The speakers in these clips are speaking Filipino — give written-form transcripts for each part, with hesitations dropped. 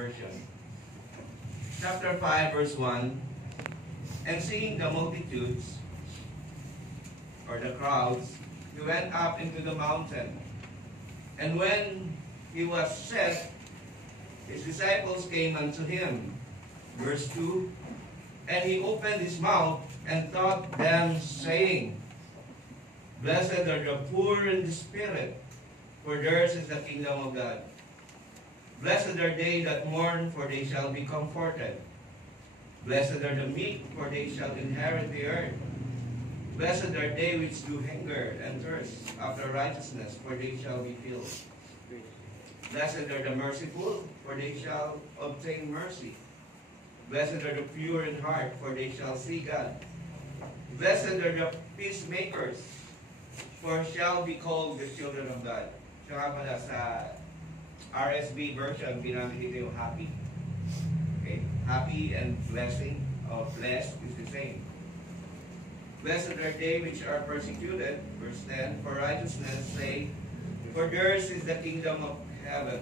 Version. Chapter 5, verse 1. And seeing the multitudes, or the crowds, he went up into the mountain. And when he was set, his disciples came unto him. Verse 2. And he opened his mouth and taught them, saying, Blessed are the poor in the spirit, for theirs is the kingdom of God. Blessed are they that mourn, for they shall be comforted. Blessed are the meek, for they shall inherit the earth. Blessed are they which do hunger and thirst after righteousness, for they shall be filled. Blessed are the merciful, for they shall obtain mercy. Blessed are the pure in heart, for they shall see God. Blessed are the peacemakers, for shall be called the children of God. So nga pala sa RSV version, ginamit dito yung happy. Okay? Happy and blessing, or blessed is the same. Blessed are they which are persecuted, verse 10, for righteousness' sake, for theirs is the kingdom of heaven.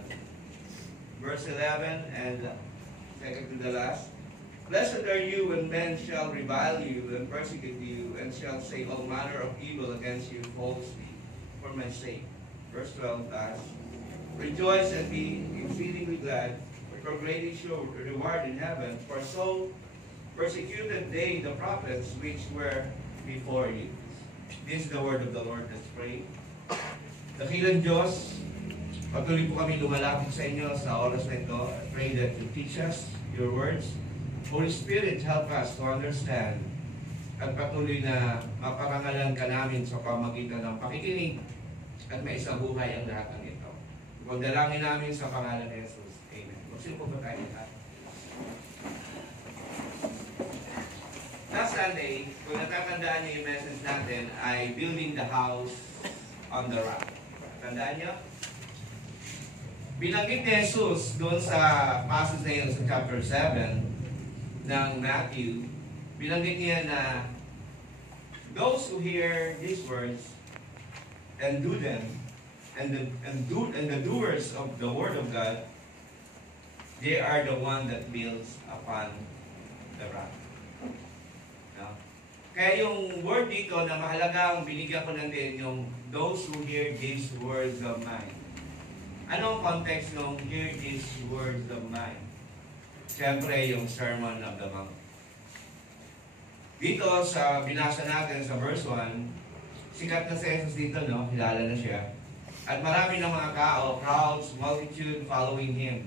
Verse 11, and second to the last, Blessed are you when men shall revile you and persecute you, and shall say all manner of evil against you falsely for my sake. Verse 12, last, Rejoice and be exceedingly glad, for great is your reward in heaven, for so persecuted they the prophets which were before you. This is the word of the Lord. Let's pray. Dakilang Diyos, patuloy po kami lumalapit sa inyo sa oras na ito. I pray that you teach us your words. Holy Spirit, help us to understand at patuloy na maparangalan ka namin sa pamagitan ng pakikinig at maisabuhay ang lahat ng ito. Pagdalangin namin sa pangalan ni Jesus. Amen. Magsin po ba tayo lahat? Last Sunday, kung natatandaan niyo yung message natin, ay building the house on the rock. Tandaan niyo? Binanggit ni Jesus doon sa passage na yun sa chapter 7 ng Matthew, binanggit niya na those who hear these words and do them, and the doers of the Word of God, they are the one that builds upon the rock. No? Kaya yung word dito na mahalagang binigyan ko lang din yung those who hear these words of mine. Anong context ng hear these words of mine? Siyempre, yung Sermon of the Mount. Dito sa binasa natin sa verse 1, sikat na si Jesus dito, no? Hilala na siya. At marami ng mga tao, crowds, multitude following Him.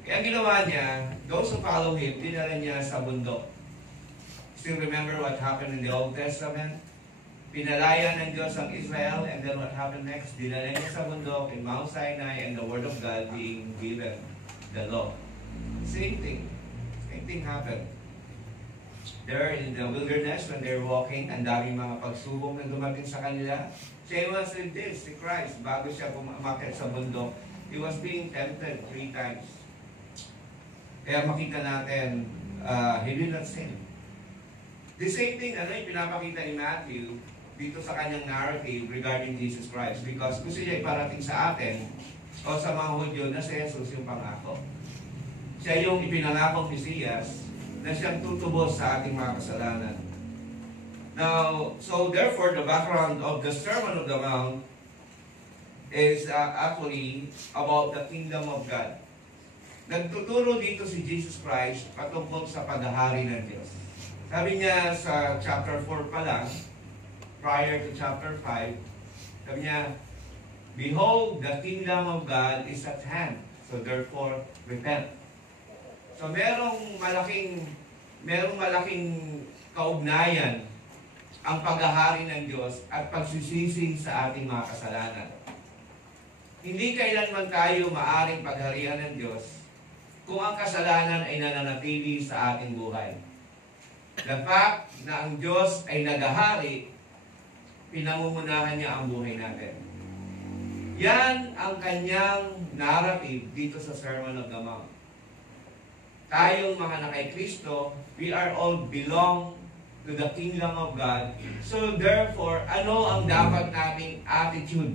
Kaya ang ginawa niya, those who follow Him, dinala niya sa bundok. Still remember what happened in the Old Testament? Pinalaya ng Diyos ang Israel, and then what happened next? Dinala niya sa bundok in Mount Sinai, and the Word of God being given, the law. Same thing. Same thing happened. There in the wilderness, when they're walking, ang daming mga pagsubok na dumating sa kanila. Same was with this, si Christ. Bago siya umakyat sa bundok, He was being tempted 3 times. Kaya makita natin, He did not sin. The same thing, ano yung pinapakita ni Matthew dito sa kanyang narrative regarding Jesus Christ. Because gusto niya iparating sa atin, o sa mga Hudyo, na si Jesus yung pangako. Siya yung ipinangakong Mesiyas na siyang tutubos sa ating mga kasalanan. Now, so therefore, the background of the Sermon of the Mount is actually about the kingdom of God. Nagtuturo dito si Jesus Christ patungkol sa paghahari ng Diyos. Sabi niya sa chapter 4 pa lang, prior to chapter 5, sabi niya, Behold, the kingdom of God is at hand. So therefore, repent. So merong malaking kaugnayan ang paghahari ng Diyos at pagsisisi sa ating mga kasalanan. Hindi kailanman tayo maaring pagharian ng Diyos kung ang kasalanan ay nananatili sa ating buhay. The fact na ang Diyos ay naghahari, pinamumunahan niya ang buhay natin. Yan ang kanyang narrative dito sa Sermon of the Mount. Tayong mga nakay Kristo, we are all belong to the kingdom of God. So therefore, ano ang dapat nating attitude?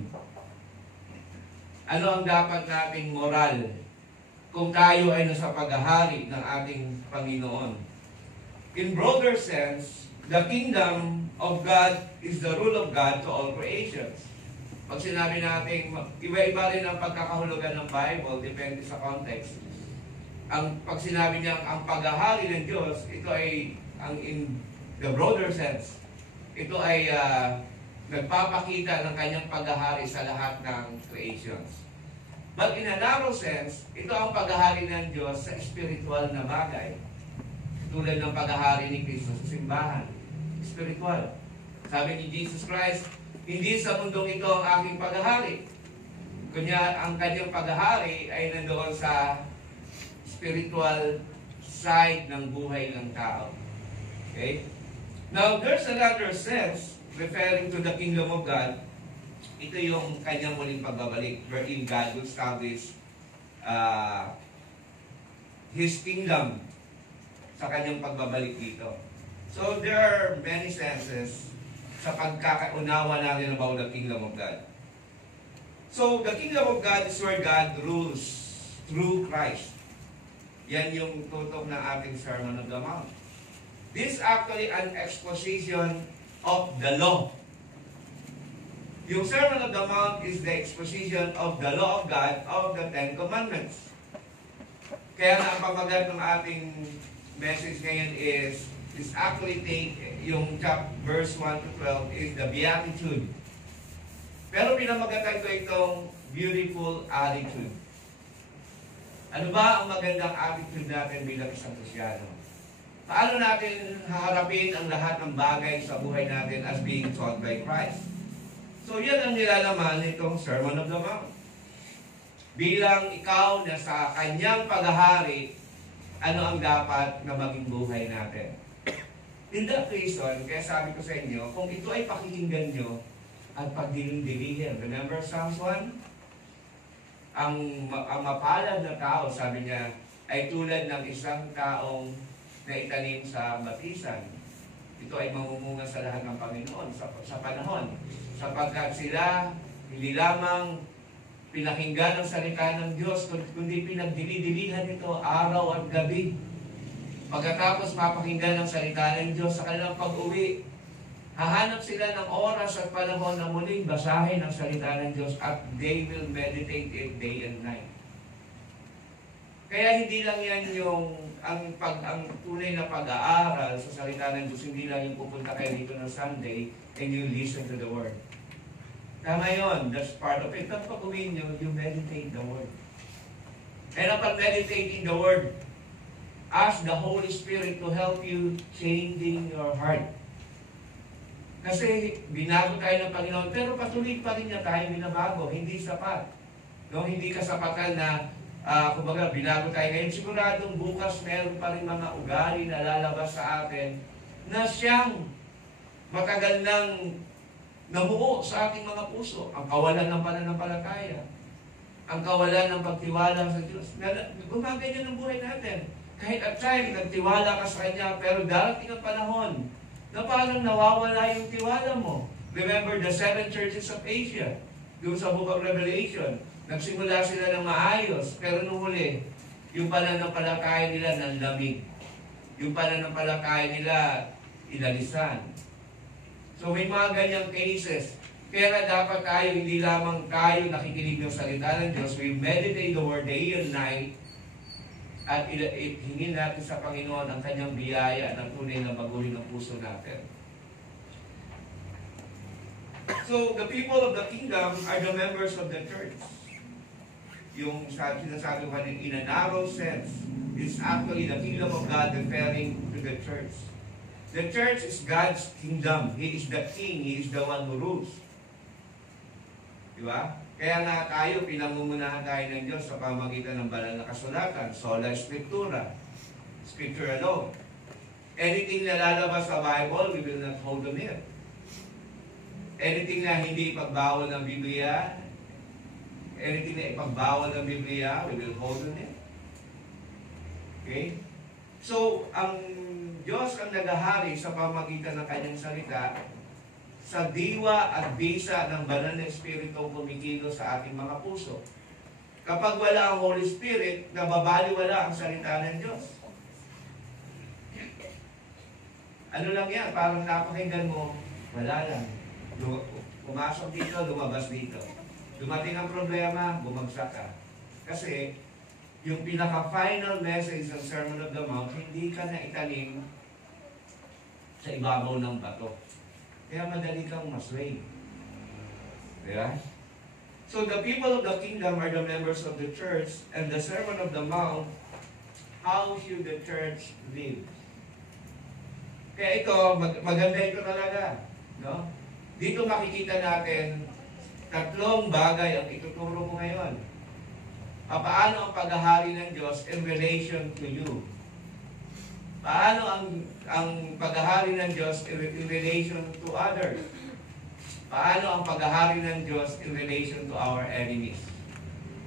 Ano ang dapat nating moral kung tayo ay nasa paghahari ng ating Panginoon. In broader sense, the kingdom of God is the rule of God to all creations. Pag sinabi natin, iba-iba rin ang pagkakahulugan ng Bible, depende sa context. Pag sinabi niya ang paghahari ng Diyos, ito ay, in the broader sense, ito ay nagpapakita ng kanyang paghahari sa lahat ng creations. But in a narrow sense, ito ang paghahari ng Diyos sa spiritual na bagay. Tulad ng paghahari ni Kristo sa simbahan. Spiritual. Sabi ni Jesus Christ, hindi sa mundong ito ang aking paghahari. Kunya, ang kanyang paghahari ay nandoon sa spiritual side ng buhay ng tao. Okay? Now, there's another sense referring to the kingdom of God. Ito yung kanyang muling pagbabalik, wherein God will establish His kingdom sa kanyang pagbabalik dito. So, there are many senses sa pagkakaunawa natin about the kingdom of God. So, the kingdom of God is where God rules through Christ. Yan yung tutok ng ating Sermon on the Mount. This is actually an exposition of the law. Yung Sermon on the Mount is the exposition of the law of God of the Ten Commandments. Kaya na ang pamagat ng ating message ngayon is actually yung verse 1 to 12 is the Beatitude. Pero pinamagatan ko itong beautiful attitude. Ano ba ang magandang attitude natin bilang isang Kristyano? Paano natin haharapin ang lahat ng bagay sa buhay natin as being taught by Christ? So yan ang nilalaman nitong Sermon on the Mount. Bilang ikaw na sa kanyang paghahari, ano ang dapat na maging buhay natin? In that reason, kaya sabi ko sa inyo, kung ito ay pakikinggan nyo at pagdiling-dilihin. Remember Psalms 1? Ang mapalad na tao, sabi niya, ay tulad ng isang taong na itanim sa batisan. Ito ay mamumunga sa lahat ng Panginoon sa panahon. Sapagkat sila hindi lamang pinakinggan ang salita ng Diyos, kundi pinagdili-dilihan ito araw at gabi. Pagkatapos mapakinggan ang salita ng Diyos sa kanilang pag-uwi, hahanap sila ng oras at panahon na muling basahin ang salita ng Diyos at they will meditate it day and night. Kaya hindi lang yan yung ang tunay na pag-aaral sa salita ng Diyos, hindi lang yung pupunta kayo dito ng Sunday and you listen to the Word. Tama yun, that's part of it. At pag-uwi nyo, you meditate the Word. And upon meditating the Word, ask the Holy Spirit to help you changing your heart. Kasi binago tayo ng Panginoon, pero patuloy pa rin niya tayo binabago, hindi sapat. No, hindi kasapatan na kumbaga, binago tayo ngayon. Siguradong bukas meron pa rin mga ugali na lalabas sa atin na siyang matagal nang nabuo sa ating mga puso. Ang kawalan ng pananampalataya, ang kawalan ng pagtiwala sa Diyos. Gumaganyan ang buhay natin. Kahit at time, nagtiwala ka sa Kanya, pero darating ang panahon na parang nawawala yung tiwala mo. Remember the 7 churches of Asia, doon sa Book of Revelation. Nagsimula sila ng maayos, pero nung huli, yung pananampalataya nila nanlamig. Yung pananampalataya nila inalisan. So may mga ganyang cases. Kaya dapat tayo, hindi lamang tayo nakikinig ng salita ng Diyos, we meditate the Word day and night, at hingin natin sa Panginoon ang kanyang biyaya ng tunay na baguhin ng puso natin. So, the people of the kingdom are the members of the church. Yung sinasabi ko in a narrow sense, is actually the kingdom of God referring to the church. The church is God's kingdom. He is the king. He is the one who rules. Diba? Kaya nga tayo, pinamumunahan tayo ng Diyos sa pamagitan ng banal na kasulatan, sola scriptura, scripture alone. Anything na lalabas sa Bible, we will not hold on it. Anything na hindi ipagbawal ng Biblia, anything na ipagbawal ng Biblia, we will hold on it. Okay? So, ang Diyos ang naghahari sa pamagitan ng kanyang salita sa diwa at bisa ng banal na Espiritu kumikilos sa ating mga puso. Kapag wala ang Holy Spirit, nababaliwala ang salita ng Diyos. Ano lang yan? Parang napakinggan mo, wala lang. Pumasok dito, lumabas dito. Dumating ang problema, bumagsak ka. Kasi, yung pinaka-final message ng Sermon of the Mount, hindi ka na itanim sa ibabaw ng bato. Kaya madali kang masway. Diba? So the people of the kingdom are the members of the church, and the Sermon of the Mount, how should the church live? Kaya ito, maganda ito talaga. No? Dito makikita natin tatlong bagay ang ituturo ko ngayon. Paano ang paghahari ng Diyos in relation to you? Paano ang paghahari ng Diyos in relation to others? Paano ang paghahari ng Diyos in relation to our enemies?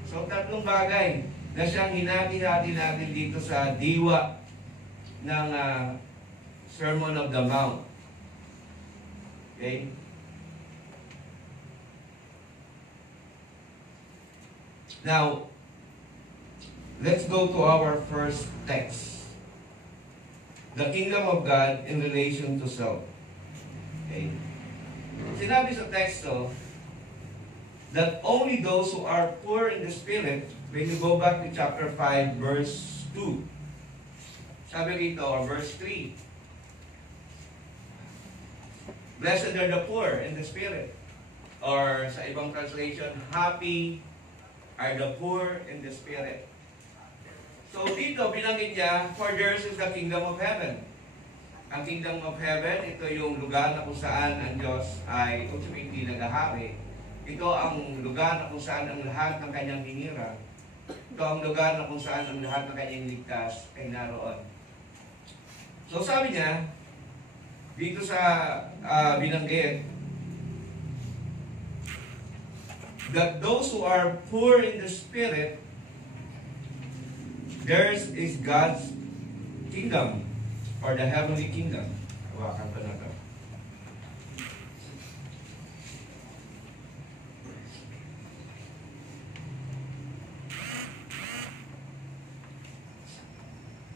So, tatlong bagay na siyang hinati-hati natin dito sa diwa ng Sermon of the Mount. Okay? Now, let's go to our first text. The kingdom of God in relation to self. Okay? Sinabi sa teksto that only those who are poor in the spirit, when you go back to chapter 5, verse 2, sabi rito, or verse 3, blessed are the poor in the spirit. Or sa ibang translation, happy are the poor in the spirit. So dito, binanggit niya, for theirs is the kingdom of heaven. Ang kingdom of heaven, ito yung lugar na kung saan ang Diyos ay ultimately naghahari. Ito ang lugar na kung saan ang lahat ng kanyang hinirang. Ito ang lugar na kung saan ang lahat ng kanyang ligtas ay naroon. So sabi niya, dito sa binanggit, that those who are poor in the spirit, theirs is God's kingdom, or the heavenly kingdom. Hawakan pa na ito.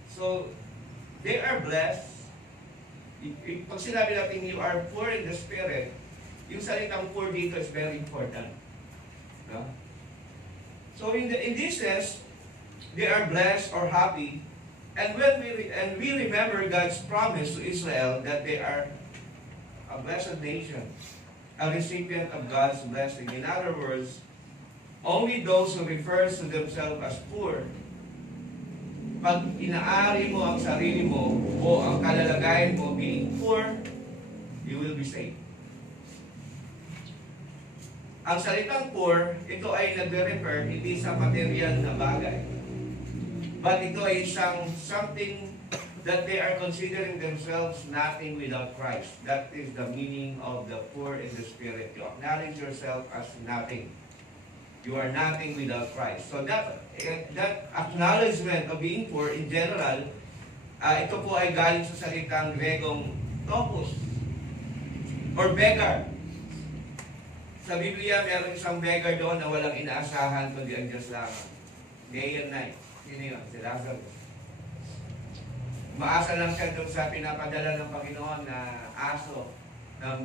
So, they are blessed. Pag sinabi natin you are poor in the spirit, yung salitang poor dito is very important. No? So, in this sense, they are blessed or happy. And when we remember God's promise to Israel that they are a blessed nation, a recipient of God's blessing. In other words, only those who refers to themselves as poor, pag inaari mo ang sarili mo o ang kalalagayan mo being poor, you will be saved. Ang salitang poor, ito ay nagre-refer hindi sa material na bagay. But ito ay something that they are considering themselves nothing without Christ. That is the meaning of the poor in the spirit. You acknowledge yourself as nothing. You are nothing without Christ. So that acknowledgement of being poor in general, ito po ay galing sa salitang Gregong topos or beggar. Sa Biblia, meron isang beggar doon na walang inaasahan kundi ang Diyos lamang. Day and night. Sino yun? Si Lazarus. Maasa lang siya doon sa pinapadala ng Panginoon na aso na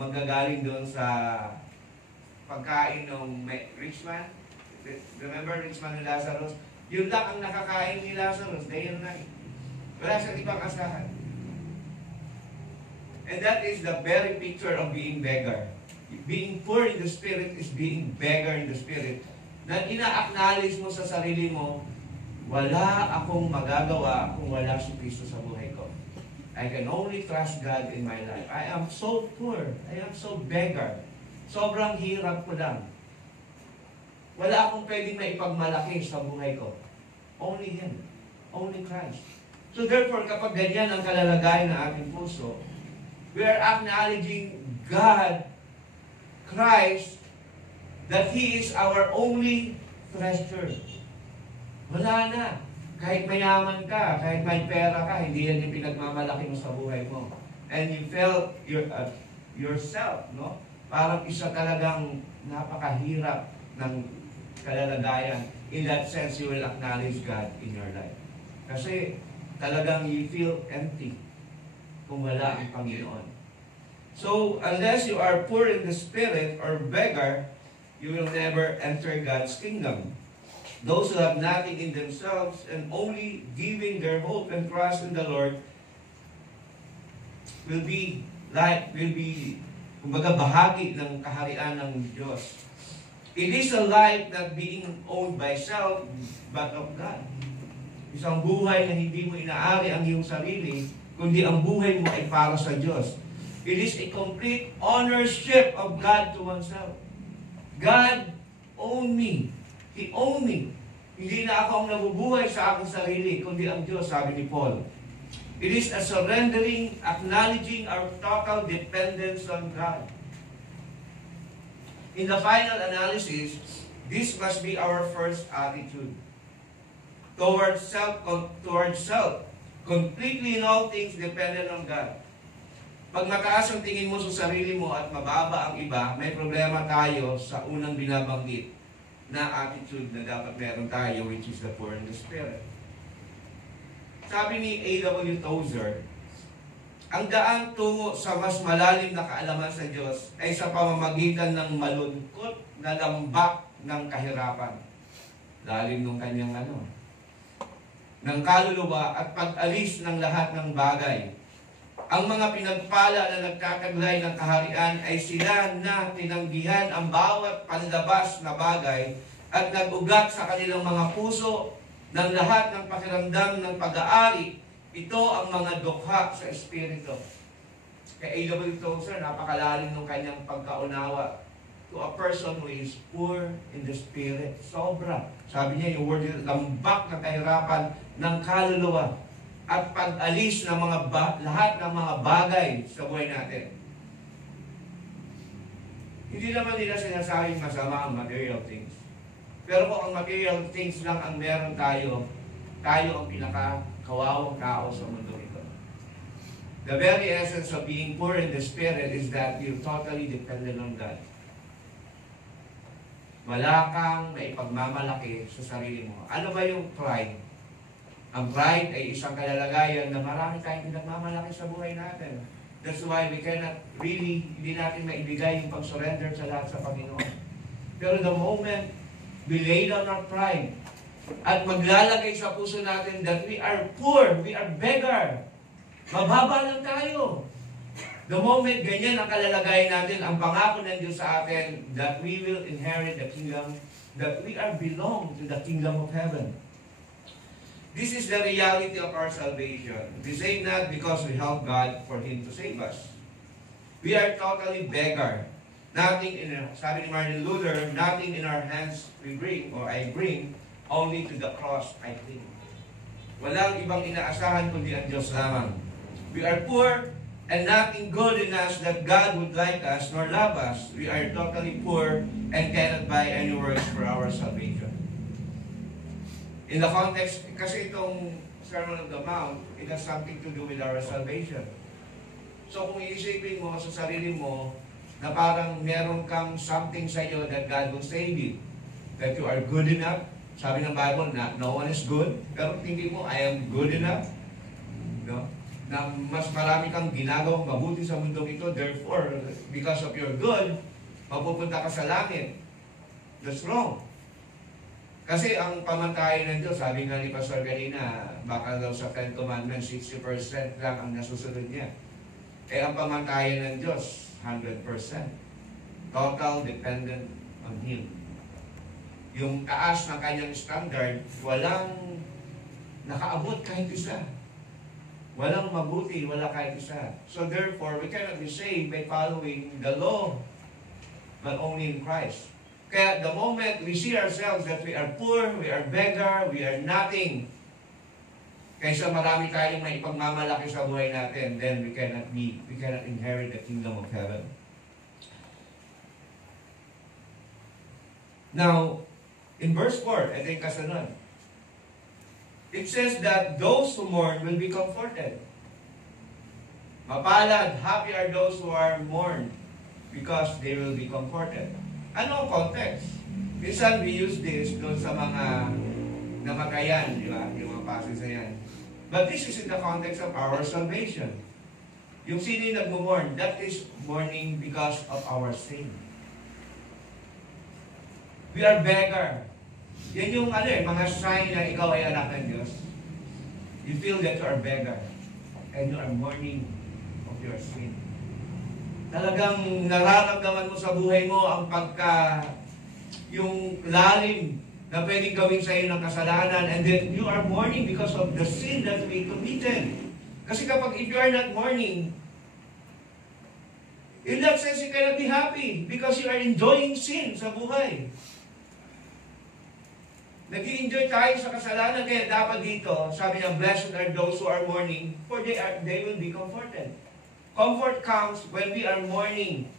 magagaling doon sa pagkain ng rich man. Remember rich man ni Lazarus? Yun lang ang nakakain ni Lazarus, day and night. Wala siyang ibang asahan. And that is the very picture of being beggar. Being poor in the spirit is being beggar in the spirit. Na ina-acknowledge mo sa sarili mo, wala akong magagawa kung wala si Kristo sa buhay ko. I can only trust God in my life. I am so poor. I am so beggar. Sobrang hirap ko lang. Wala akong pwedeng maipagmalaki sa buhay ko. Only Him. Only Christ. So therefore, kapag ganyan ang kalalagayan ng ating puso, we are acknowledging God, Christ, that He is our only treasure. Wala na. Kahit mayaman ka, kahit may pera ka, hindi yan yung pinagmamalaki mo sa buhay mo. And you felt yourself, no? Parang isa talagang napakahirap ng kalalagayan, in that sense, you will acknowledge God in your life. Kasi talagang you feel empty kung wala ang Panginoon. So, unless you are poor in the spirit or beggar, you will never enter God's kingdom. Those who have nothing in themselves and only giving their hope and trust in the Lord will be kumbaga bahagi ng kaharian ng Diyos. It is a life not being owned by self, but of God. Isang buhay na hindi mo inaari ang iyong sarili, kundi ang buhay mo ay para sa Diyos. It is a complete ownership of God to oneself. God owned me. He owned me. Hindi na ako ang nabubuhay sa aking sarili, kundi ang Diyos, sabi ni Paul. It is a surrendering, acknowledging our total dependence on God. In the final analysis, this must be our first attitude towards self, completely in all things dependent on God. Pag mataas ang tingin mo sa sarili mo at mababa ang iba, may problema tayo sa unang binabanggit na attitude na dapat meron tayo, which is the poor in the spirit. Sabi ni A.W. Tozer, ang daan tungo sa mas malalim na kaalaman sa Diyos ay sa pamamagitan ng malungkot na lambak ng kahirapan. Lalim ng kanyang ng kaluluwa at pag-alis ng lahat ng bagay. Ang mga pinagpala na nagkataglay ng kaharian ay sila na tinanggihan ang bawat panlabas na bagay at nag-ugat sa kanilang mga puso ng lahat ng pakiramdam ng pag-aari. Ito ang mga dukha sa Espiritu. Kay A.W. Tozer, napakalalim ng kanyang pagkaunawa to a person who is poor in the spirit. Sobra. Sabi niya, yung word, lambak ng kahirapan ng kaluluwa at pag-alis ng lahat ng mga bagay sa buhay natin. Hindi naman nila sinasabing masama ang material things. Pero kung ang material things lang ang meron tayo ang pinakakawawang tao sa mundo ito. The very essence of being poor in the spirit is that you're totally dependent on God. Wala kang maipagmamalaki sa sarili mo. Ano ba yung pride? Ang pride ay isang kalalagayan na marami tayong pinagmamalaki sa buhay natin. That's why we cannot hindi natin maibigay yung pag-surrender sa lahat sa Panginoon. Pero the moment we lay down our pride at maglalagay sa puso natin that we are poor, we are beggar, mababa lang tayo. The moment ganyan ang kalalagayan natin, ang pangako ng Diyos sa atin that we will inherit the kingdom, that we are belong to the kingdom of heaven. This is the reality of our salvation. We save not because we help God for Him to save us. We are totally beggar. Sabi ni Martin Luther, nothing in our hands we bring, or I bring, only to the cross I cling. Walang ibang inaasahan kundi ang Diyos lamang. We are poor, and nothing good in us that God would like us nor love us. We are totally poor and cannot buy any works for our salvation. In the context, kasi itong Sermon on the Mount, it has something to do with our salvation. So kung iisipin mo sa sarili mo, na parang meron kang something sa iyo that God will save you. That you are good enough. Sabi ng Bible, no one is good. Pero tingin mo, I am good enough. No? Na mas marami kang ginagawang mabuti sa mundong ito. Therefore, because of your good, mapupunta ka sa langit. That's wrong. Kasi ang pamantayan ng Diyos, sabi nga ni Pastor kanina, baka daw sa 10 Commandments, 60% lang ang nasusunod niya. Ang pamantayan ng Diyos, 100%. Total dependent on Him. Yung taas ng kanyang standard, walang nakaabot kahit isa. Walang mabuti, wala kahit isa. So therefore, we cannot be saved by following the law, but only in Christ. Kaya the moment we see ourselves that we are poor, we are beggar, we are nothing, kaysa marami tayong may ipagmamalaki sa buhay natin, then we cannot inherit the kingdom of heaven. Now, in verse 4, ito yung kasunod. It says that those who mourn will be comforted. Mapalad, happy are those who are mourned because they will be comforted. Ano ang context? Minsan, we use this doon sa mga namatayan, di ba? Yung mga passage na yan. But this is in the context of our salvation. Yung sino yung nag-mourn, that is mourning because of our sin. We are beggar. Yan yung mga sign na ikaw ay anak ng Diyos. You feel that you are beggar. And you are mourning of your sin. Talagang nararamdaman mo sa buhay mo ang yung lalim na pwedeng gawin sa iyo ng kasalanan, and then you are mourning because of the sin that we committed. Kasi if you are not mourning, in that sense, you cannot be happy because you are enjoying sin sa buhay. Nag-i-enjoy tayo sa kasalanan, kaya dapat dito, sabi niya, blessed are those who are mourning, for they will be comforted. Comfort comes when we are mourning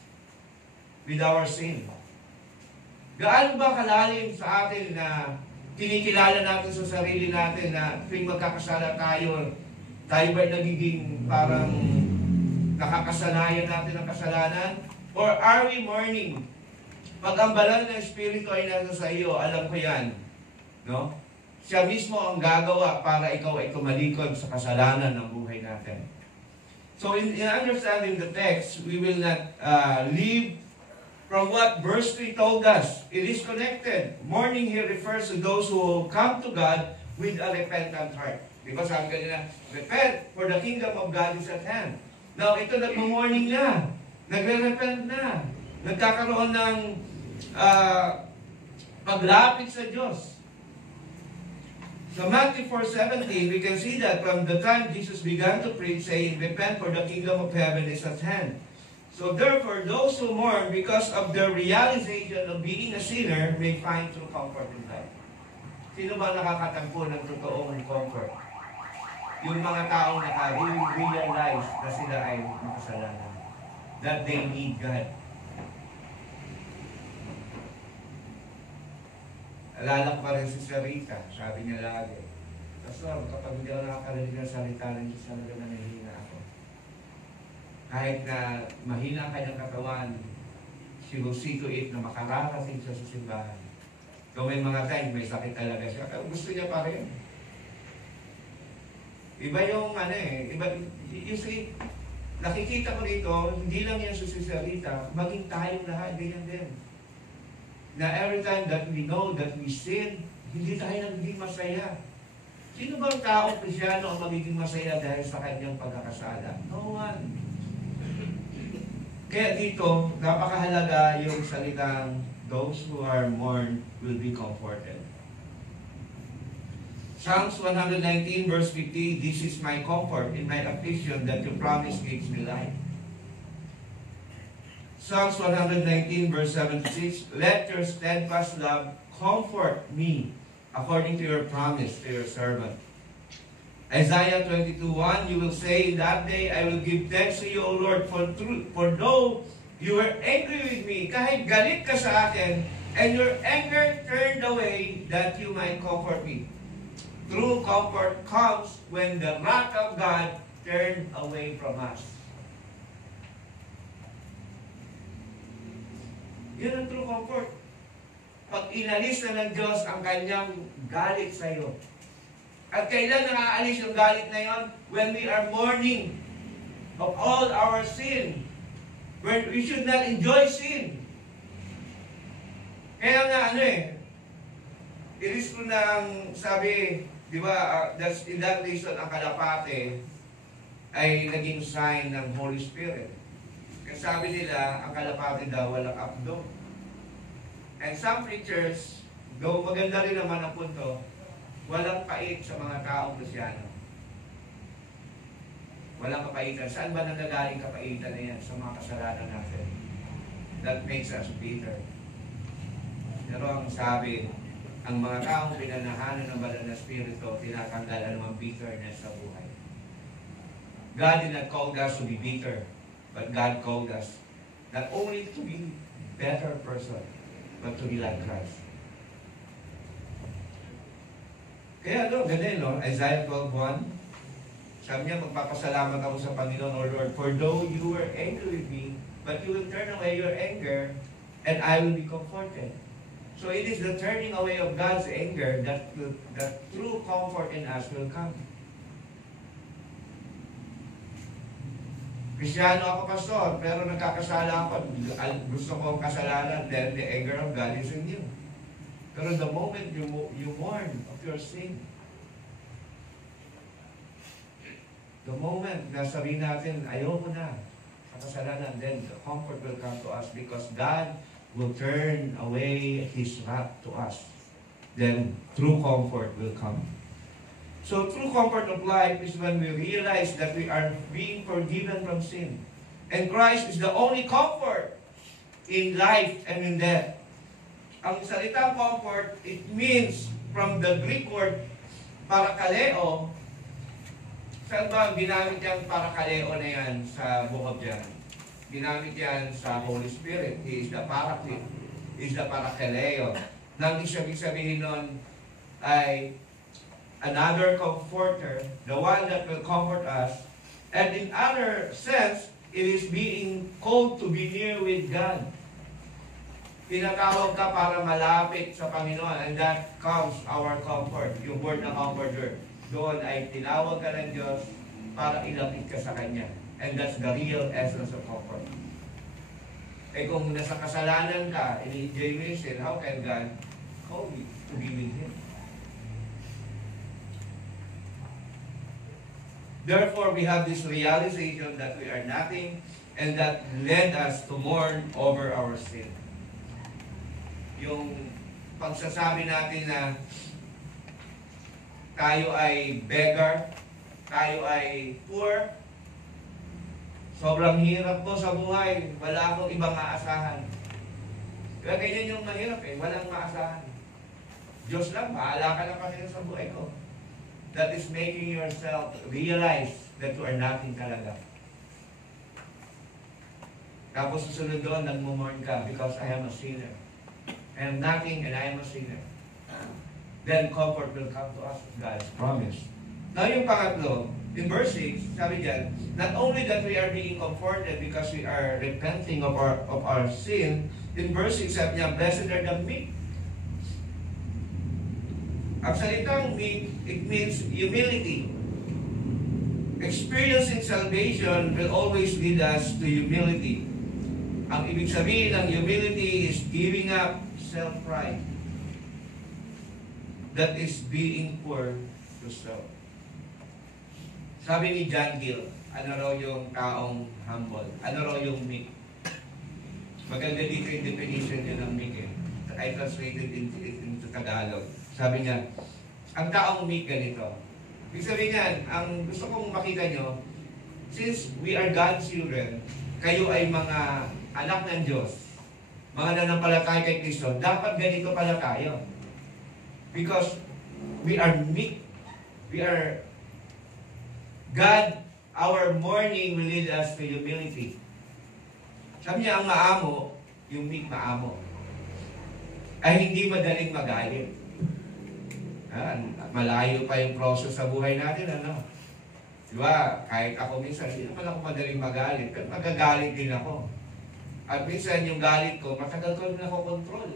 with our sin. Gaano ba kalalim sa atin na kinikilala natin sa sarili natin na tuwing magkakasala tayo ba nagiging parang nakakasanayan natin ang kasalanan? Or are we mourning? Pag ang banal na Espiritu ay nasa sa iyo, alam ko yan. No? Siya mismo ang gagawa para ikaw ay tumalikod sa kasalanan ng buhay natin. So in understanding the text, we will not leave from what verse 3 told us. It is connected. Mourning here refers to those who come to God with a repentant heart. Because sabi kanina, repent, for the kingdom of God is at hand. Now, ito nag-mourning na. Nagre-repent na. Nagkakaroon ng paglapit sa Diyos. Sa Matthew 4:17, we can see that from the time Jesus began to preach, saying, repent, for the kingdom of heaven is at hand. So therefore, those who mourn because of their realization of being a sinner may find true comfort in life. Sino ba nakakatampo ng totoong comfort? Yung mga taong naka-realize na sila ay makasalanan. That they need God. Alala ko pa rin si Sarita, sabi niya lagi, Pastor, kapag hindi ako nakakarinig ng salita ng Diyos, talaga nanihina ako. Kahit na mahina ang kanyang katawan, she will see to it na makararating siya sa simbahan. Kung may mga time, may sakit talaga siya, pero gusto niya pa rin. Iba yung iba, you see, nakikita ko dito, hindi lang yan si Sarita, maging tayong lahat, ganyan din. Na every time that we know that we sin, hindi tayo nagiging masaya. Sino bang taong Kristyano ang magiging masaya dahil sa kanyang pagkakasala? No one. Kaya dito, napakahalaga yung salitang, those who are mourned will be comforted. Psalms 119 verse 50, this is my comfort in my affliction, that your promise gives me life. Psalms 119 verse 76, let your steadfast love comfort me according to your promise to your servant. Isaiah 22:1, you will say, in that day I will give thanks to you, O Lord, for though you were angry with me, kahit galit ka sa akin, and your anger turned away, that you might comfort me. True comfort comes when the wrath of God turned away from us. Yun ang true comfort. Pag inalis na ng Diyos ang kanyang galit sa iyo. At kailan nakaalis yung galit na yon? When we are mourning of all our sin. When we should not enjoy sin. Kaya nga iris ko nang sabi, di ba, that's in that reason ang kalapate ay naging sign ng Holy Spirit. Kasi sabi nila, ang kalapate daw walang abdo. And some preachers, though maganda rin naman ang punto, walang pait sa mga taong Kristyano. Walang kapaitan. Saan ba nanggagaling kapaitan na yan? Sa mga kasalanan natin. That makes us bitter. Pero ang sabi, ang mga taong pinanahanan ng banal na Espiritu, tinatanggalan ng bitterness sa buhay. God did not call us to be bitter, but God called us not only to be better person, but to be like Christ. Kaya ganun, Isaiah 12:1, sabi niya, magpapasalamat ako sa Panginoon, O Lord, for though you were angry with me, but you will turn away your anger, and I will be comforted. So it is the turning away of God's anger that true comfort in us will come. Kristyano ako, pastor, pero nagkakasala ako. Gusto ko ang kasalanan, then the anger of God is in you. Pero the moment you mourn of your sin, the moment na sabihin natin, ayoko na sa kasalanan, then the comfort will come to us because God will turn away His wrath to us. Then true comfort will come. So true comfort of life is when we realize that we are being forgiven from sin. And Christ is the only comfort in life and in death. Ang salitang comfort, it means from the Greek word parakaleo. Saan ba ginamit yung parakaleo na yan sa Book of John? Ginamit yan sa Holy Spirit. He is the Paraclete. He is the parakaleo. Nang ibig sabihin nun ay another comforter, the one that will comfort us. And in other sense, it is being called to be near with God. Tinatawag ka para malapit sa Panginoon, and that comes our comfort. Yung word na comforter, doon ay tinawag ka ng Diyos para ilapit ka sa Kanya. And that's the real essence of comfort. Eh kung nasa kasalanan ka, in-enjoy mo yung sin, how can God call you to be with Him? Therefore, we have this realization that we are nothing and that led us to mourn over our sin. Yung pagsasabi natin na tayo ay beggar, tayo ay poor, sobrang hirap po sa buhay, wala akong ibang maasahan. Kaya ganyan yung mahirap walang maasahan. Diyos lang, bahala ka na Panginoon sa buhay ko. That is making yourself realize that you are nothing talaga. Tapos susunod doon, nagmumorn ka because I am a sinner. I am nothing and I am a sinner. Then comfort will come to us, God's promise. Now yung pangatlo, in verse 6, sabi diyan, not only that we are being comforted because we are repenting of our sin, in verse 6 sabi niya, blessed are the meek. Ang salitang meek, it means humility. Experiencing salvation will always lead us to humility. Ang ibig sabihin ng humility is giving up self-pride. That is being poor to self. Sabi ni John Gill, ano raw yung taong humble? Ano raw yung meek? Maganda dito yung definition niya ng meek I translated into Tagalog. Sabi niya, ang taong meek ganito. Ibig sabihin niyan, ang gusto kong makita nyo, since we are God's children, kayo ay mga anak ng Diyos, mga nanampalataya kay Kristo, dapat ganito pala tayo. Because we are meek. We are God, our mourning will lead us to humility. Sabi niya, ang maamo, yung meek maamo, ay hindi madaling magalit. Malayo pa yung process sa buhay natin, ano? Diba? Kahit ako minsan, hindi naman ako madaling magalit, pero magagalit din ako. At minsan yung galit ko, matagal ko rin ako control.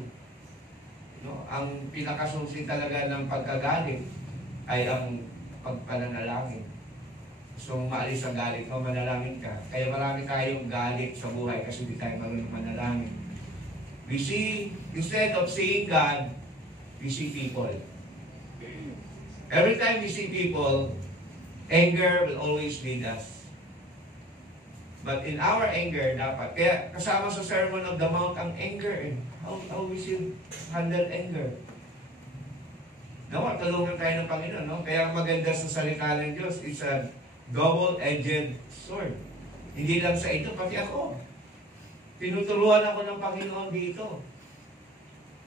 No? Ang pinakasusi talaga ng pagkagalit ay ang pagpananalangin. So, maalis ang galit mo, manalangin ka. Kaya marami tayong galit sa buhay kasi hindi tayo marunong manalangin. We see, instead of seeing God, we see people. Every time we see people, anger will always lead us. But in our anger, dapat. Kaya kasama sa Sermon of the Mount ang anger. How we should handle anger. Nawa, tulungan tayo ng Panginoon. No? Kaya maganda sa salita ng Diyos, it's a double-edged sword. Hindi lang sa ito, pati ako. Tinuturuan ako ng Panginoon dito.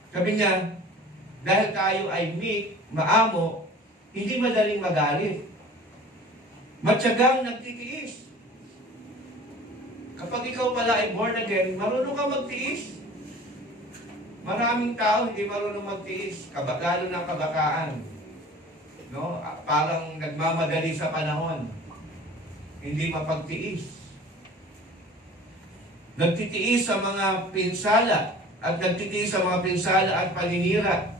Sabi niya, dahil tayo ay meek, maamo, hindi madaling magalit. Matyagang nagtitiis. Kapag ikaw pala ay born again, marunong ka magtiis. Maraming tao hindi marunong magtiis. Lalo ng kabataan. No? Parang nagmamadali sa panahon. Hindi mapagtiis. Nagtitiis sa mga pinsala. at nagtitiis sa mga pinsala at paninira.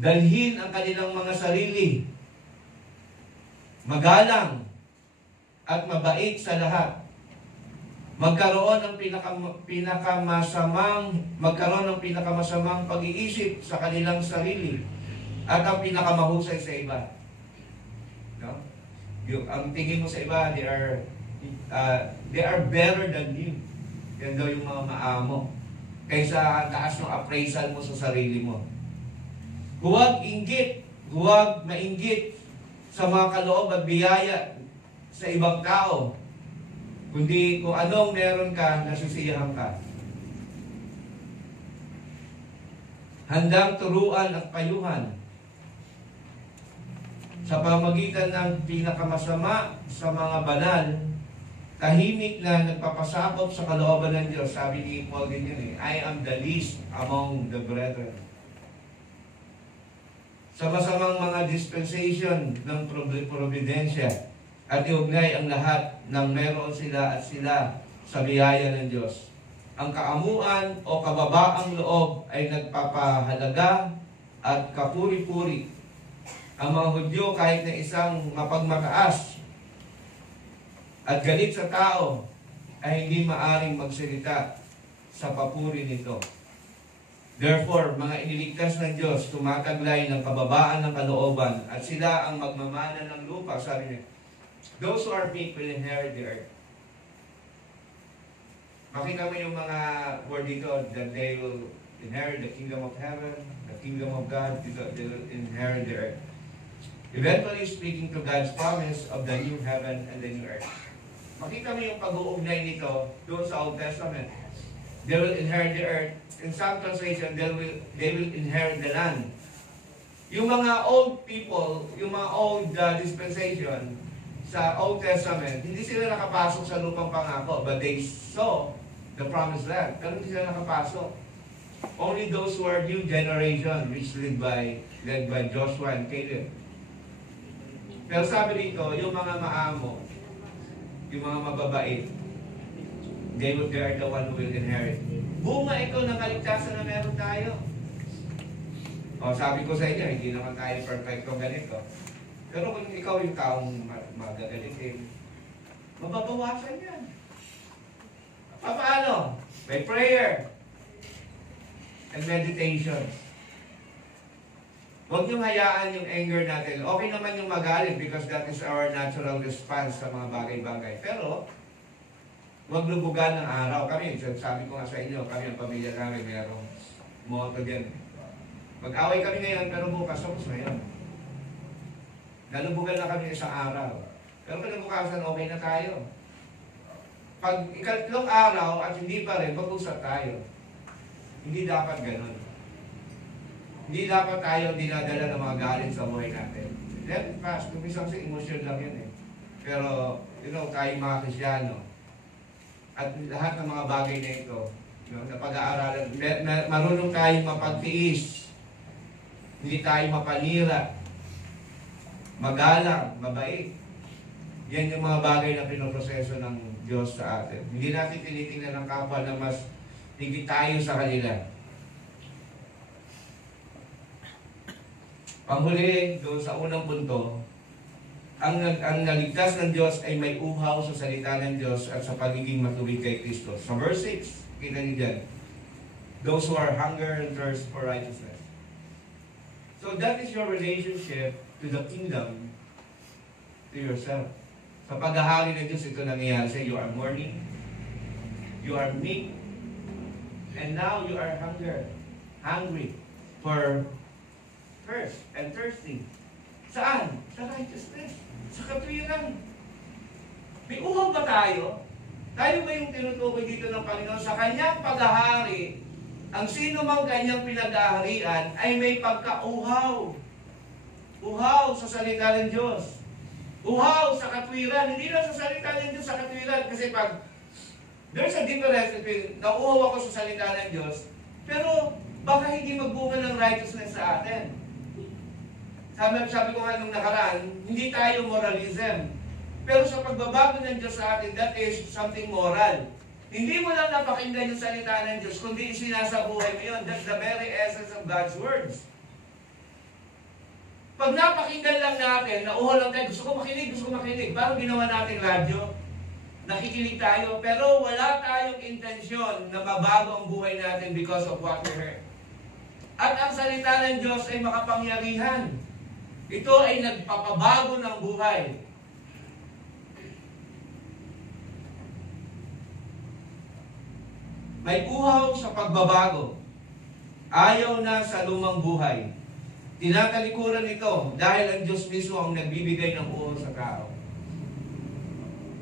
Dalhin ang kanilang mga sarili. Magalang at mabait sa lahat. Magkaroon ng pinakamasamang pag-iisip sa kanilang sarili at ang pinakamahusay sa iba. No? Ang tingin mo sa iba, they are better than you. Yan daw yung mga maamo. Kaysa taas ng appraisal mo sa sarili mo. Huwag mainggit sa mga kaloob at biyaya sa ibang tao. Kundi kung anong meron ka, nasisiyahan ka. Handang turuan at payuhan sa pamagitan ng pinakamasama sa mga banal, tahimik na nagpapasakop sa kalooban ng Diyos. Sabi ni Paul din yun I am the least among the brethren. Sa masamang mga dispensation ng providensya at iugnay ang lahat ng meron sila at sila sa biyaya ng Diyos. Ang kaamuan o kababaang loob ay nagpapahalaga at kapuri-puri. Ang mga Hudyo kahit na isang mapagmataas at galit sa tao ay hindi maaring magsalita sa papuri nito. Therefore, mga iniligtas ng Diyos, tumataglay ng kababaan ng kalooban at sila ang magmamana ng lupa. Sabi niya, those who are meek will inherit the earth. Makita mo yung mga word dito that they will inherit the kingdom of heaven, the kingdom of God, they will inherit the earth. Eventually speaking to God's promise of the new heaven and the new earth. Makita mo yung pag-uugnay nito doon sa Old Testament. They will inherit the earth. In some translation, they will inherit the land. Yung mga old people, yung mga old dispensation sa Old Testament, hindi sila nakapasok sa lupang pangako, but they saw the promised land. Pero hindi sila nakapasok. Only those who are new generation, which led by Joshua and Caleb. Pero sabi dito, yung mga maamo, yung mga mababait, they are the one who will inherit. Bunga ito ng kaligtasan na meron tayo. O, sabi ko sa inyo, hindi naman tayo perfecto ganito. Pero kung ikaw yung taong magagalitin, mababawasan yan. Paano? By prayer and meditation. Huwag niyong hayaan yung anger natin. Okay naman yung magalit because that is our natural response sa mga bagay-bagay. Pero, huwag lubugan ng araw. Kami, sabi ko nga sa inyo, kami ang pamilya namin, mayroong motto dyan. Mag-away kami ngayon, pero bukas tapos ngayon. Nalubugan na kami isang araw. Pero kinabukasan, okay na tayo. Pag ikatlong araw at hindi pa rin, mag-usap tayo. Hindi dapat ganun. Hindi dapat tayo dinadala ng mga galit sa buhay natin. Let it pass. Kumisang sa emosyon lang yun eh. Pero, tayo mga Kristyano, at lahat ng mga bagay na ito, na pag-aaralan, marunong tayong mapagtiis, hindi tayo mapanira, magalang, mabait. Yan yung mga bagay na pinoproseso ng Diyos sa atin. Hindi natin tinitingnan ng kapwa na mas higit tayo sa kanila. Panghuli, doon sa unang punto, ang naligtas ng Diyos ay may uhaw sa salita ng Diyos at sa pagiging matuwid kay Kristo. Sa verse 6, kita niyo dyan, those who are hunger and thirst for righteousness. So that is your relationship to the kingdom, to yourself. Sa paghahari ng Diyos, ito nangyayari sa you are mourning, you are meek, and now you are hungry for thirst and thirsty. Saan? Sa righteousness. Sa katwiran. May uhaw ba tayo? Tayo ba yung tinutukoy dito ng Panginoon? Sa kanyang paghahari, ang sino mang kanyang pinag-aharian ay may pagka-uhaw. Uhaw sa salita ng Diyos. Uhaw sa katwiran. Hindi lang sa salita ng Diyos, sa katwiran. Kasi pag there's a difference between nauuhaw ako sa salita ng Diyos, pero baka hindi magbunga ng righteousness sa atin. Sabi ko nga nung nakaraan, hindi tayo moralism. Pero sa pagbabago ng Diyos sa atin, that is something moral. Hindi mo lang napakinggan yung salita ng Diyos, kundi sinasabuhay mo yun. That's the very essence of God's words. Pag napakinggan lang natin, nauho lang tayo, gusto ko makinig. Parang ginawa natin radyo. Nakikinig tayo, pero wala tayong intensyon na mabago ang buhay natin because of what we heard. At ang salita ng Diyos ay makapangyarihan. Ito ay nagpapabago ng buhay. May uhaw sa pagbabago. Ayaw na sa lumang buhay. Tinatalikuran ito dahil ang Diyos mismo ang nagbibigay ng uhaw sa tao.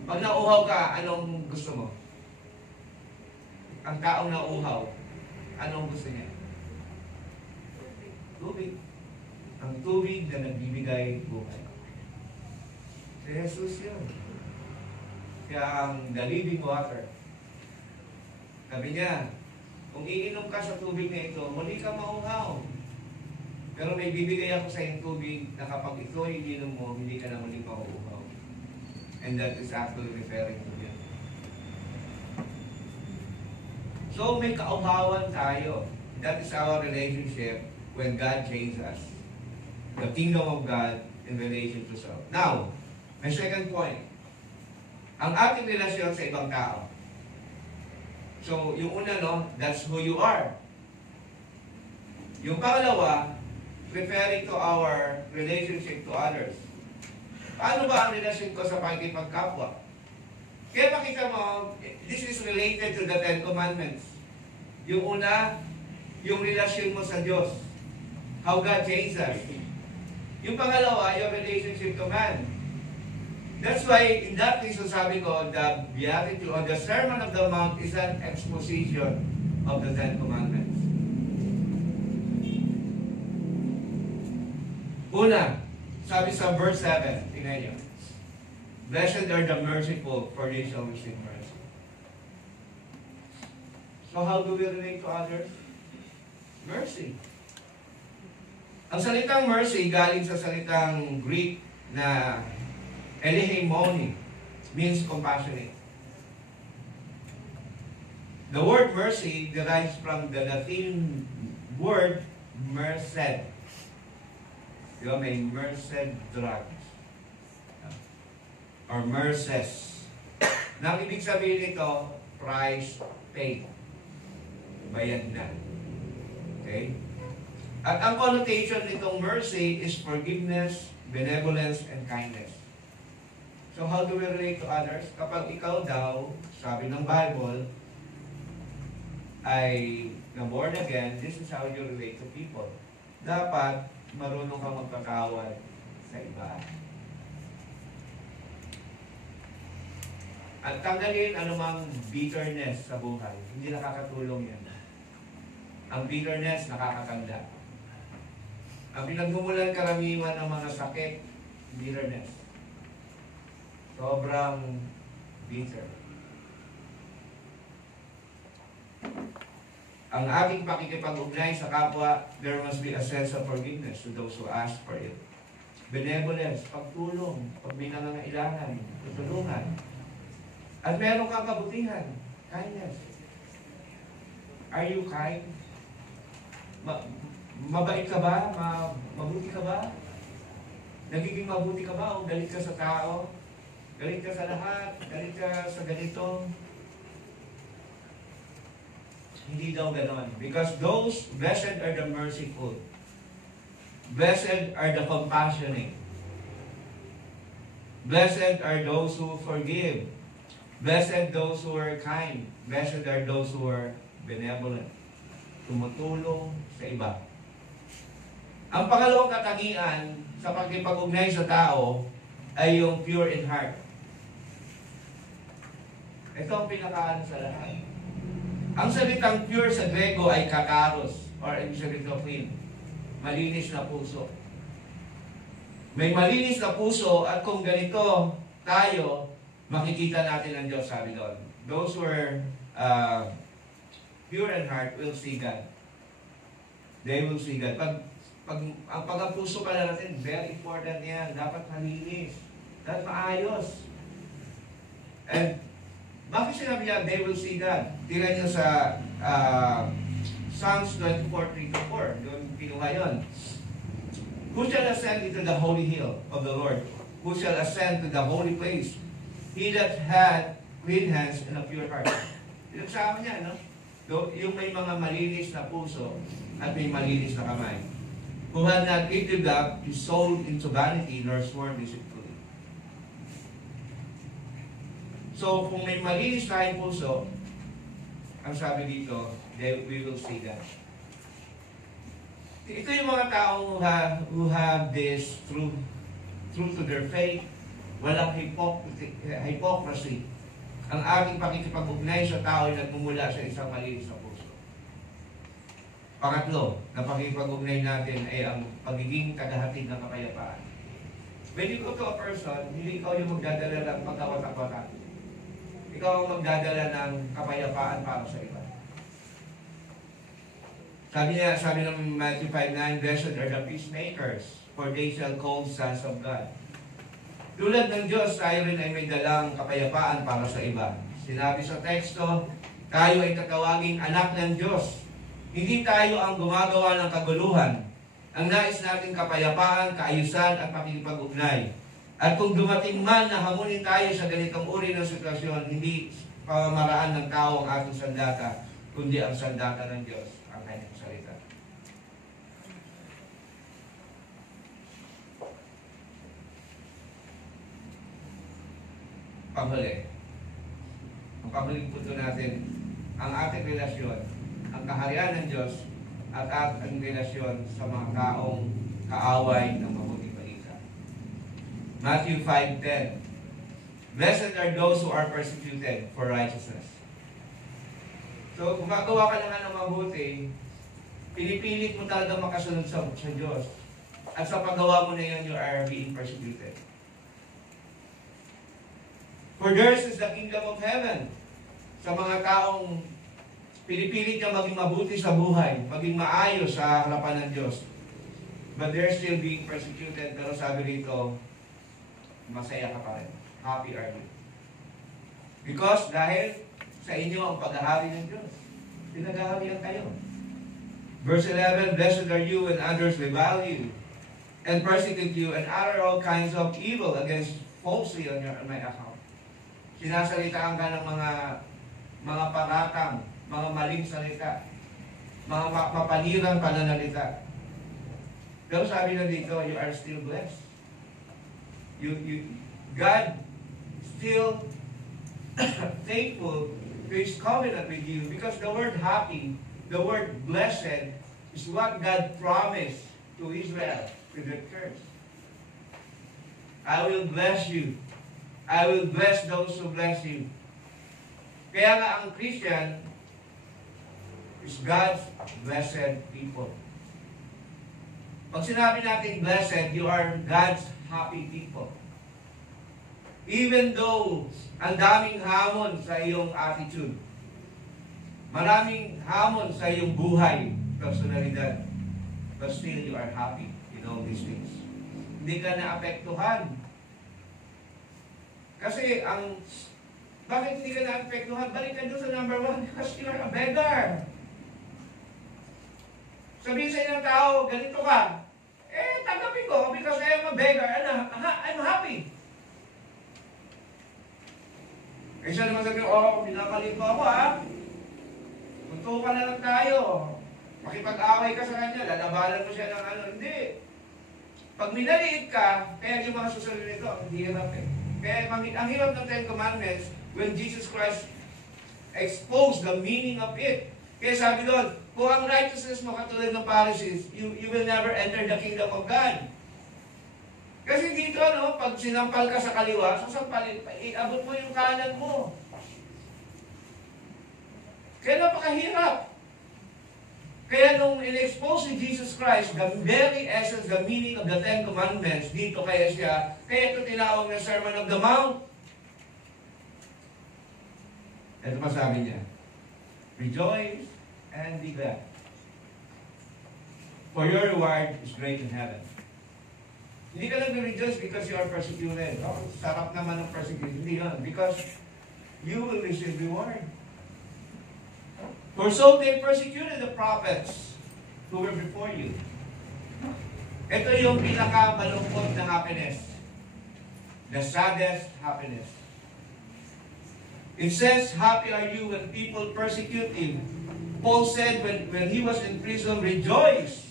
Pag nauhaw ka, anong gusto mo? Ang taong nauhaw, anong gusto niya? Tubig. Ang tubig na nagbibigay buhay. Si Jesus yun. Siya ang the living water. Sabi niya, kung iinom ka sa tubig na ito, muli ka mauhaw. Pero may bibigay ako sa iyong tubig na kapag ito ay ininom mo, hindi ka na muli mauuhaw. And that is actually referring to Him. So may kauhawan tayo. That is our relationship when God changes us. The kingdom of God in relation to self. Now, my second point. Ang ating relasyon sa ibang tao. So, yung una, no, that's who you are. Yung pangalawa, referring to our relationship to others. Paano ba ang relasyon ko sa pakikipagkapwa? Kaya makita mo, this is related to the Ten Commandments. Yung una, yung relasyon mo sa Diyos. How God changed us. Yung pangalawa, your relationship to man. That's why, in that reason, sabi ko, the Beatitude or the Sermon of the Mount is an exposition of the Ten Commandments. Una, sabi sa verse 7, tingnan niyo. Blessed are the merciful, for they shall receive mercy. So how do we relate to others? Mercy. Ang salitang mercy galing sa salitang Greek na elehimoni, means compassionate. The word mercy derives from the Latin word merced. Diba, may merced drugs. Or merces. Nang ibig sabihin nito, price paid. Bayad na. Okay? At ang connotation nitong mercy is forgiveness, benevolence, and kindness. So how do we relate to others? Kapag ikaw daw, sabi ng Bible, ay na-born again, this is how you relate to people. Dapat marunong kang magpatawad sa iba. At tanggalin anumang bitterness sa buhay. Hindi nakakatulong yan. Ang bitterness nakakatanda. Ang pinagmumulan karamihan ng mga sakit, bitterness. Sobrang bitter. Ang ating pakikipag-ugnay sa kapwa, there must be a sense of forgiveness to those who ask for it. Benevolence, pagtulong, pag may nangangailangan, tutulungan. At meron kang kabutihan, kindness. Are you kind? Mabait ka ba? Mabuti ka ba? Nagiging mabuti ka ba o galit ka sa tao? Galit ka sa lahat? Galit ka sa ganito? Hindi daw ganon. Because those, blessed are the merciful. Blessed are the compassionate. Blessed are those who forgive. Blessed those who are kind. Blessed are those who are benevolent. Tumutulong sa iba. Ang pangalawang katangian sa pagkipag-ugnay sa tao ay yung pure in heart. Ito ang pinakaano sa lahat. Ang salitang pure sa Grego ay kakaros, or ibig sabihin clean. Malinis na puso. May malinis na puso at kung ganito tayo, makikita natin ang Diyos, sabi doon. Those who are pure in heart will see God. They will see God. Ang pagpuso pala natin, very important yan. Dapat malinis. Dapat maayos. And Bakit sinabi niya, they will see God? Tingnan niyo sa Psalms 24:3-4. Doon kinuha yun. Who shall ascend into the holy hill of the Lord? Who shall ascend to the holy place? He that had clean hands and a pure heart. Pinagsama niya, no? Yung may mga malinis na puso at may malinis na kamay. Who had not lifted up his soul into vanity nor sworn deceitfully. So, kung may malinis tayong puso, ang sabi dito, we will see that. Ito yung mga taong who have this truth to their faith, walang hypocrisy. Ang ating pakikipag-ugnay sa tao ay nagmumula sa isang malinis na puso. Pangatlo, na pakikipag-ugnay natin ay ang pagiging tagahatid ng kapayapaan. When you go to a person, hindi ikaw yung magdadala ng pagkawatak-watak. Ikaw ang magdadala ng kapayapaan para sa iba. Sabi ng Matthew 5:9, blessed are the peacemakers, for they shall call sons of God. Tulad ng Diyos, tayo rin ay may dalang kapayapaan para sa iba. Sinabi sa teksto, tayo ay tatawaging anak ng Diyos. Hindi tayo ang gumagawa ng kaguluhan. Ang nais natin kapayapaan, kaayusan at pakikipag-ugnay. At kung dumating man na hamunin tayo sa ganitong uri ng sitwasyon, hindi pamamaraan ng tao ang ating sandata, kundi ang sandata ng Diyos, ang kanyang salita. Panghuli. Ang panghuling punto natin, ang ating relasyon, ang kaharian ng Diyos, at ating relasyon sa mga taong kaaway ng mabuting balita. Matthew 5:10. Blessed are those who are persecuted for righteousness. So, kung gagawa ka naman ng mabuti, pinipilit mo talaga makasunod sa Diyos. At sa paggawa mo na yun, you are being persecuted. For theirs is the kingdom of heaven. Sa mga taong pinipilit niya maging mabuti sa buhay, maging maayos sa harapan ng Diyos. But they're still being persecuted. Pero sabi rito, masaya ka pa rin. Happy are you. Because dahil sa inyo ang paghahari ng Diyos. Pinaghaharian kayo. Verse 11, blessed are you when others revile you and persecute you and utter all kinds of evil against falsely on my account. Sinasalitaan ka ng mga paratang, mga maling salita, mga mapanirang pananalita. Pero sabi na dito, you are still blessed. God still faithful to His covenant with you, because the word happy, the word blessed is what God promised to Israel with the church. I will bless you. I will bless those who bless you. Kaya nga ang Christian is God's blessed people. Pag sinabi natin blessed, you are God's happy people. Even though ang daming hamon sa iyong attitude, maraming hamon sa iyong buhay, personalidad, but still you are happy in all these things. Hindi ka naapektuhan. Kasi bakit hindi ka naapektuhan? Balik ka doon sa number 1, because you are a beggar. Sabihin sa ilang tao, ganito ka, tanggapin ko because I am a beggar and I'm happy. Siya naman sabi, pinakalit mo ako Tuntukan na lang tayo. Makipag-away ka sa kanya, lalabanan mo siya ng Hindi. Pag minaliit ka, kaya yung mga susunod nito, hindi hirap Kaya ang hirap ng Ten Commandments, when Jesus Christ exposed the meaning of it. Kaya sabi doon, kung ang righteousness mo katulad ng Pharisees, you will never enter the kingdom of God. Kasi dito, pag sinampal ka sa kaliwa, iabot mo yung kanan mo. Kaya napakahirap. Kaya nung in-expose ni Jesus Christ, the very essence, the meaning of the Ten Commandments, dito kaya ito tinawag na Sermon of the Mount. Ito pa sabi niya, rejoice and be glad, for your reward is great in heaven. Hindi ka nag-rejoice because you are persecuted. Sarap naman ng persecution. Hindi yun. Because you will receive reward. For so they persecuted the prophets who were before you. Ito yung pinaka-malungkot na happiness. The saddest happiness. It says, happy are you when people persecute you. Paul said when he was in prison, rejoice.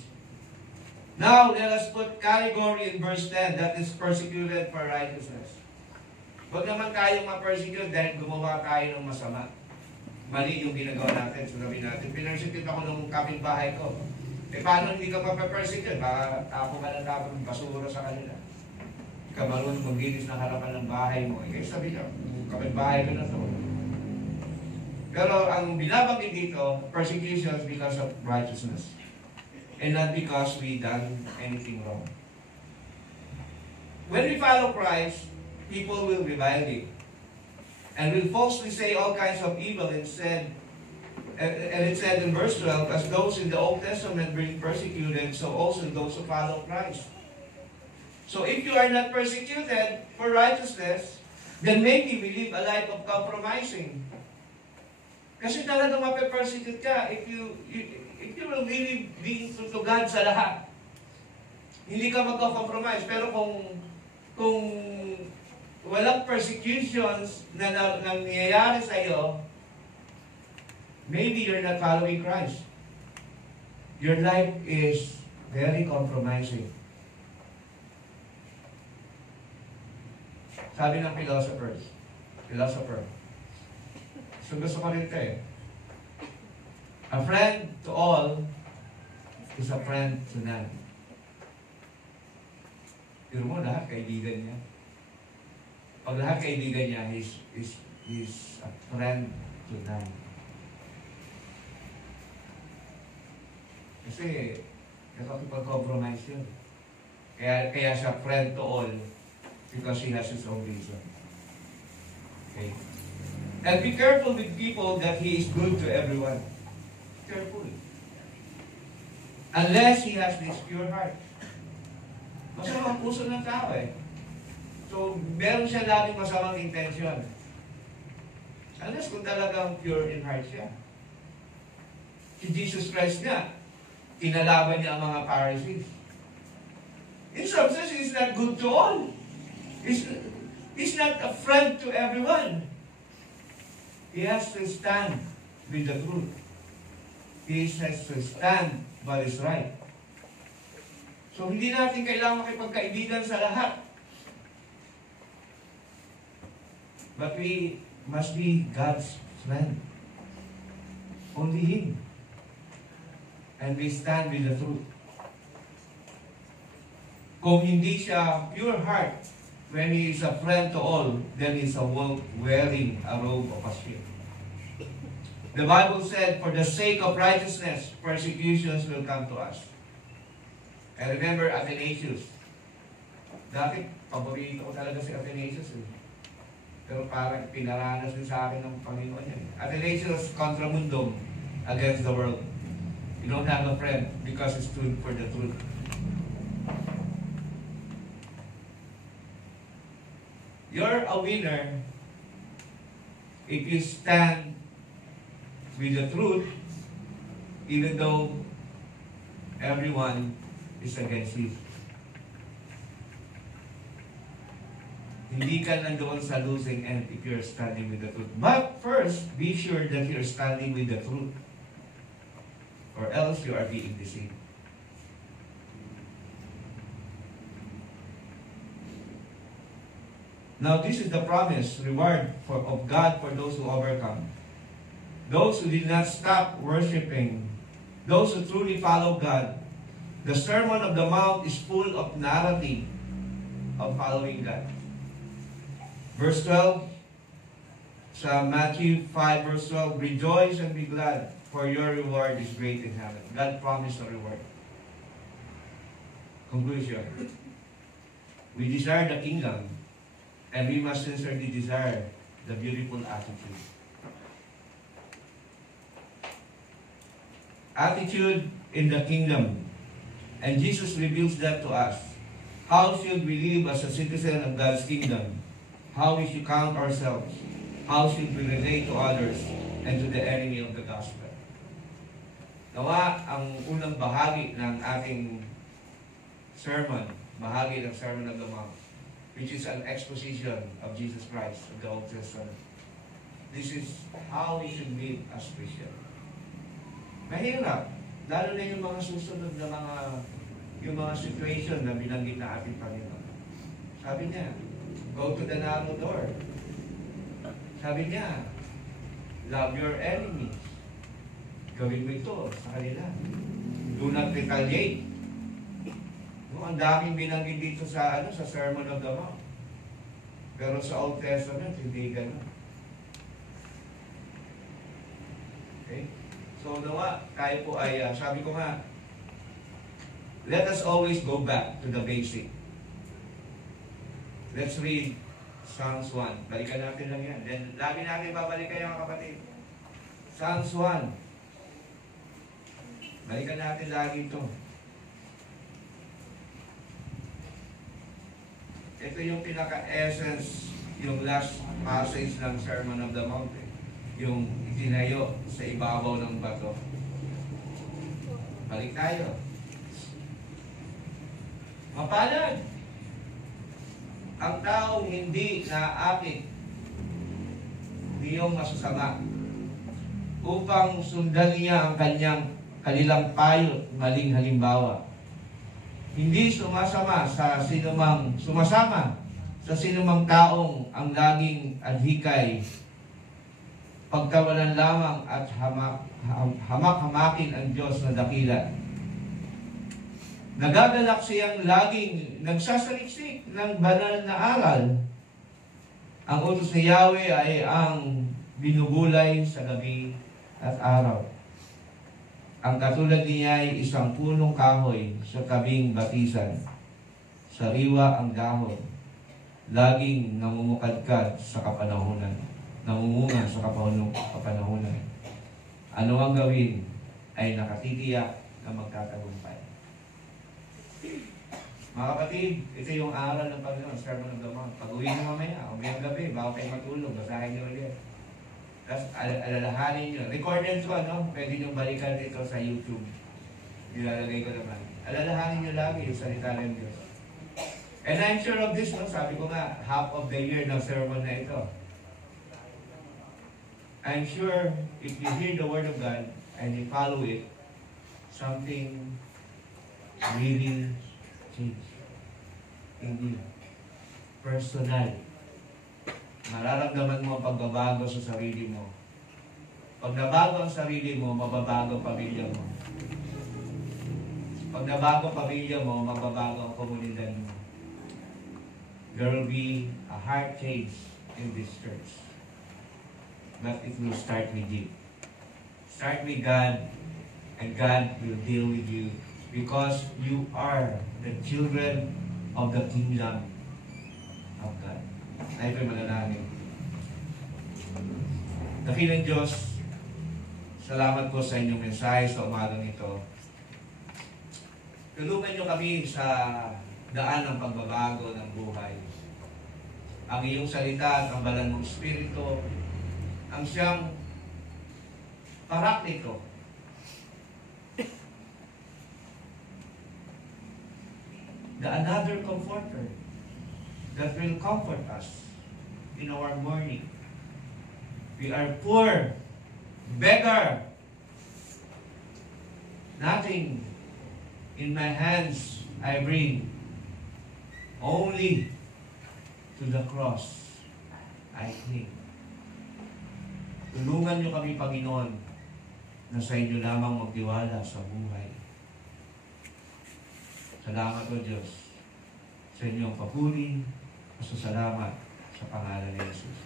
Now, let us put category in verse 10, that is persecuted for righteousness. Huwag naman tayong ma-persecute dahil gumawa tayo ng masama. Mali yung ginagawa natin. Sabi natin, pinersecute ako ng kapitbahay ko. Eh, paano hindi ka pa-persecute? Baka tapo ka ng tapo ng basura sa kanila. Hindi ka marunong maglinis ng harapan ng bahay mo. Eh, sabi niya, kapitbahay ko na to. Pero ang binabanggit dito, persecutions because of righteousness. And not because we done anything wrong. When we follow Christ, people will revile you. And will falsely say all kinds of evil and it said in verse 12, as those in the Old Testament being persecuted, so also those who follow Christ. So if you are not persecuted for righteousness, then maybe we live a life of compromising. Kasi talaga mape-persecute ka if you will really be true to God sa lahat. Hindi ka magko-compromise. Pero kung walang persecutions na nangyayari sa iyo, maybe you're not following Christ. Your life is very compromising. Sabi ng philosopher, so gusto ko rin ito eh. A friend to all is a friend to none. Pero mo, lahat kaibigan niya. Pag lahat kaibigan niya, he's a friend to none. Kasi, nakakipag-compromise yun. Kaya siya friend to all because he has his own reason. Okay? And be careful with people that he is good to everyone. Careful. Unless he has this pure heart. Masama ang puso ng tao eh. So, meron siya laging masamang intention. Unless kung talagang pure in heart siya. Si Jesus Christ nga, kinalaban niya ang mga Pharisees. In some sense, he's not good to all. He's not a friend to everyone. He has to stand with the truth. He has to stand what is right. So, hindi natin kailangan makipagkaibigan sa lahat. But we must be God's friend. Only Him. And we stand with the truth. Kung hindi siya pure heart, when he is a friend to all, then he is a wolf wearing a robe of a sheep. The Bible said, for the sake of righteousness, persecutions will come to us. I remember Athanasius. Dati, paborito ko talaga si Athanasius. Pero parang pinaranas din sa akin ng Panginoon yan. Athanasius contra mundum, against the world. You don't have a friend because he stood for the truth. You're a winner if you stand with the truth, even though everyone is against you. Hindi ka nandoon sa losing end if you're standing with the truth. But first, be sure that you're standing with the truth. Or else you are being deceived. Now this is the promise, reward of God for those who overcome. Those who did not stop worshiping. Those who truly follow God. The Sermon of the Mount is full of narrative of following God. Verse 12, sa Matthew 5 verse 12, rejoice and be glad, for your reward is great in heaven. God promised a reward. Conclusion. We desire the kingdom, and we must sincerely desire the beautiful attitude. Attitude in the kingdom. And Jesus reveals that to us. How should we live as a citizen of God's kingdom? How we should count ourselves. how should we relate to others and to the enemy of the gospel. Nawa, ang unang bahagi ng ating sermon, bahagi ng Sermon of the Mount, which is an exposition of Jesus Christ of the Old Testament. This is how we should live as Christians. Mahirap, lalo na yung mga susunod na mga situation na binanggit na ating Panginoon. Sabi niya, go to the narrow door. Sabi niya, love your enemies. Gawin mo ito sa kanila. Do not retaliate. No, ang daming binanggit dito sa Sermon of the Mount. Pero sa Old Testament, hindi ganun. Okay? So, nawa, tayo po ay, sabi ko nga, let us always go back to the basic. Let's read Psalms 1. Balikan natin lang yan. Then, lagi natin babalikan yung mga kapatid. Psalms 1. Balikan natin lagi ito. Ito yung pinaka-essence, yung last passage ng Sermon of the Mount. Yung itinayo sa ibabaw ng bato. Balik tayo. Mapalad ang taong hindi naaakit niyong masasama upang sundan niya ang kanilang payo at maling halimbawa. Hindi sumasama sa sinumang taong ang laging adhikay, pagtawanan lamang at hamak-hamakin ang Diyos na dakila. Nagagalak siyang laging nagsasaliksik ng banal na aral. Ang utos ni Yahweh ay ang binubulay sa gabi at araw. Ang katulad niya ay isang punong kahoy sa tabing batisan. Sariwa ang dahon. Laging namumukadkad sa kapanahunan. Namumunga sa kapanahunan. Ano ang gawin ay nakatitiyak na magtatagumpay. Mga kapatid, ito yung aral ng Panginoon, Sermon of the Mount. Pag-uwi na mamaya, umayang gabi, bago kayo matulog, basahin nyo ulit. Tapos alalahanin nyo. Recorded ko, pwede nyo balikan dito sa YouTube. Nilalagay ko naman. Alalahanin nyo lagi yung salita ng Diyos. And I'm sure of this, sabi ko nga, half of the year ng sermon na ito. I'm sure if you hear the Word of God and you follow it, something really change. Hindi. Personal. Mararamdaman mo ang pagbabago sa sarili mo. Pag nabago ang sarili mo, mababago ang pamilya mo. Pag nabago ang pamilya mo, mababago ang komunidad mo. There will be a heart change in this church. But it will start with you. Start with God, and God will deal with you. Because you are the children of the kingdom of God. Tayo po'y manalangin. Dakilang Diyos, salamat po sa inyong mensahe sa umagang ito. Tulungan niyo kami sa daan ng pagbabago ng buhay. Ang iyong salita at ang banal mong Espiritu ang siyang paraknito. The another comforter that will comfort us in our mourning. We are poor, beggar, nothing in my hands I bring, only to the cross I cling. Tulungan niyo kami, Panginoon, na sa inyo lamang magtiwala sa buhay. Salamat o Diyos sa inyong papuri at sa salamat sa pangalan ni Jesus.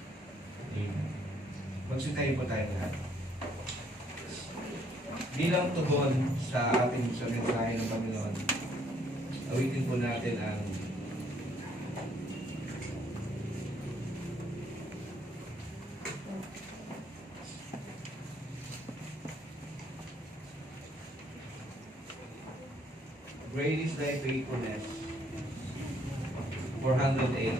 Amen. Magsitayo po tayo lahat. Bilang tugon sa ating sa mensahe ng Panginoon, awitin po natin ang Great is thy faithfulness. 408.